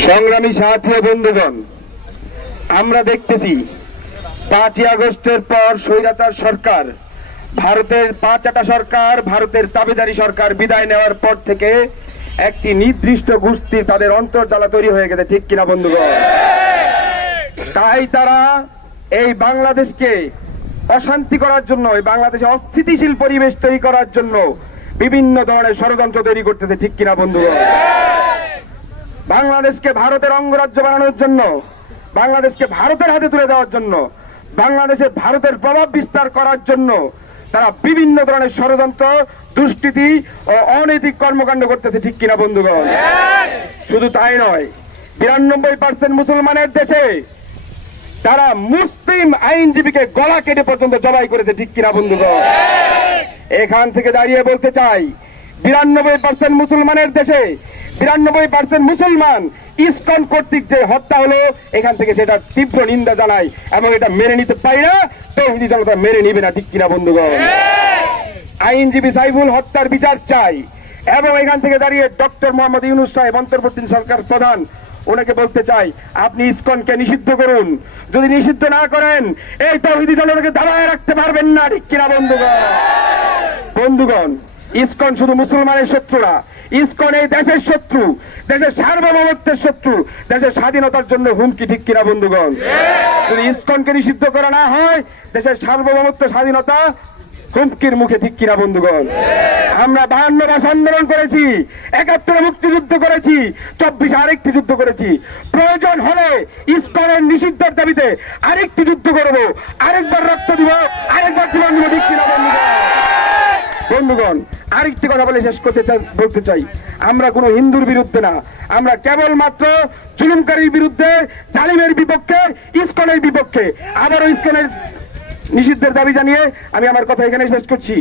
সংগ্রামী সাথী ও বন্ধুগণ, আমরা দেখতেছি 5ই আগস্টের পর স্বৈরাচার সরকার, ভারতের পাঁচাটা সরকার, ভারতের তাবেদারি সরকার বিদায় নেওয়ার পর থেকে একটি নির্দিষ্ট গোষ্ঠী তাদের অন্তর্জালা তৈরি হয়ে গেছে, ঠিক কিনা বন্ধুগণ? তাই তারা এই বাংলাদেশকে অশান্তি করার জন্য, এই বাংলাদেশে অস্থিতিশীল পরিবেশ তৈরি করার জন্য বিভিন্ন ধরনের ষড়যন্ত্র তৈরি করতেছে, ঠিক কিনা বন্ধুগণ? বাংলাদেশকে ভারতের অঙ্গরাজ্য বানানোর জন্য, বাংলাদেশকে ভারতের হাতে তুলে দেওয়ার জন্য, বাংলাদেশে ভারতের প্রভাব বিস্তার করার জন্য তারা বিভিন্ন ধরনের ষড়যন্ত্র, দুষ্কৃতি ও অনৈতিক কর্মকাণ্ড করতেছে, ঠিক কিনা বন্ধুগণ? শুধু তাই নয়, 92% মুসলমানের দেশে তারা মুসলিম আইনজীবীকে গলা কেটে পর্যন্ত জবাই করেছে, ঠিক কিনা বন্ধুগণ? এখান থেকে দাঁড়িয়ে বলতে চাই, 92% মুসলমানের দেশে 92% মুসলমান ইসকন কর্তৃক যে হত্যা হলো, এখান থেকে সেটা তীব্র নিন্দা জানাই এবং এটা মেনে নিতে পারি না, তৌহিদি জনতা মেনে নিবে না, ঠিক কিনা বন্ধুগণ? আইনজীবী সাইফুল হত্যার বিচার চাই এবং এখান থেকে দাঁড়িয়ে ডক্টর মোহাম্মদ ইউনূস সাহেব, অন্তর্বর্তী সরকার প্রধান, ওনাকে বলতে চাই, আপনি ইসকনকে নিষিদ্ধ করুন। যদি নিষিদ্ধ না করেন, এই তৌহিদি জনতাকে দাবায় রাখতে পারবেন না, ঠিক কিনা বন্ধুগণ? বন্ধুগণ, ইসকন শুধু মুসলমানের শত্রু না, ইসকন এই দেশের শত্রু, দেশের সার্বভৌমত্বের শত্রু, দেশের স্বাধীনতার জন্য হুমকি, ঠিক কিনা বন্ধুগণ? যদি ইসকনকে নিষিদ্ধ করা না হয়, দেশের সার্বভৌমত্ব, স্বাধীনতা হুমকির মুখে, ঠিক কিনা বন্ধুগণ? আমরা 52 মাস আন্দোলন করেছি, 71 মুক্তিযুদ্ধ করেছি, 24 আরেকটি যুদ্ধ করেছি। প্রয়োজন হলে ইসকনের নিষিদ্ধের দাবিতে আরেকটি যুদ্ধ করব, আরেকবার রক্ত দিব, আরেকবার জীবন দিব, ঠিক কিনা বন্ধুগণ? বন্ধুগণ, আরেকটি কথা বলে শেষ বলতে চাই, আমরা কোন হিন্দুর বিরুদ্ধে না, আমরা কেবলমাত্র জুলুমকারীর বিরুদ্ধে, জালিমের বিপক্ষে, ইসকনের বিপক্ষে। আবারও ইসকনের নিষিদ্ধের দাবি জানিয়ে আমি আমার কথা এখানে শেষ করছি।